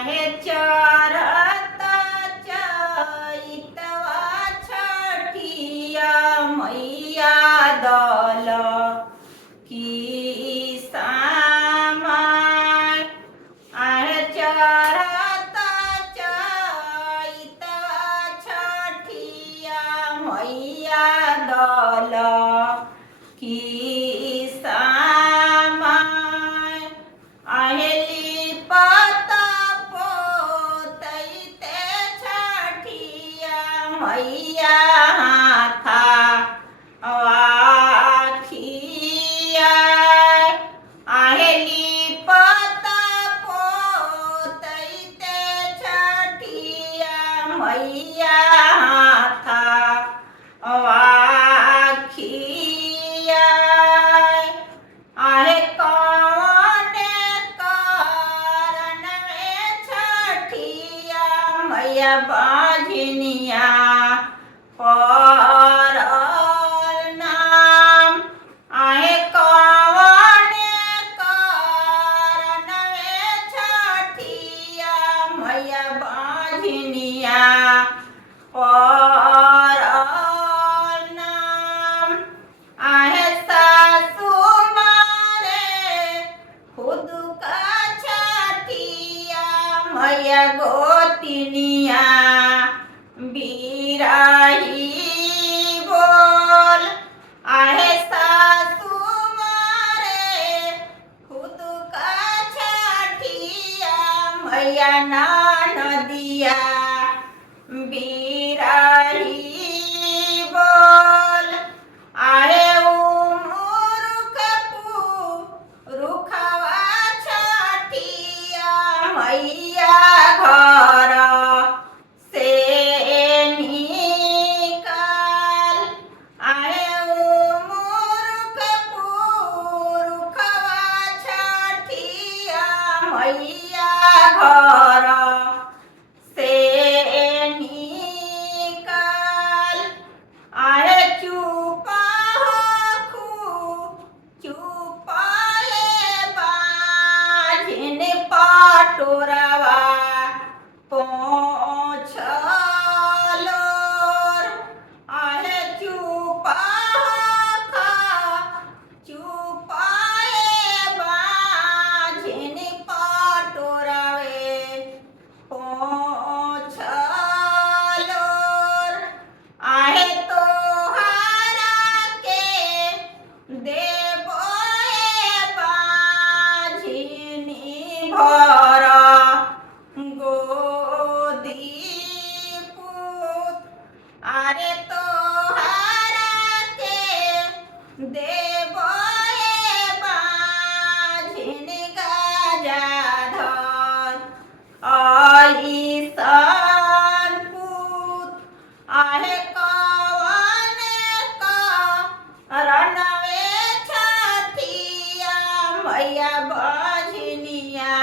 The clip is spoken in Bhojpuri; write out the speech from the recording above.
आहे चरत चैतवा छठिया मैया दल की सामाय आहे चरत चैतवा छठिया मैया दल की सामाय आहे लिपत पोतैते छठिया मैया हाथा वाखिया आहे लिपत पोतैते छठिया मैया हाथा वाखिया आहे कौने कारण में छठिया मैया बाझनिया परल नाम आहे कौने कारण में छठिया मैया बाझनिया परल नाम आहे सासू मारे खुद का छठिया मैया गोतिनिया बिराही बोल आहे सासू मारे खुद का छठिया मैया नदिया बिराही बोल आहे उमुरुख रुखवा छठिया मैया घर से निकाल आहे उमुरुख रुखवा छठिया मैया घर से निकाल आहे चुपा चुपाए बाझिन पाटोरवा पोछलोर आहे चुपा चुपाए बाझिन पाटोरवे पोछलोर आहे तोहारा के देबो बाझिनी भर गोदी पुत अरे तोहारा के देबो बाझिनी गजाधर ऐसन पुत आहे कवने रणवे छठिया मैया बझनिया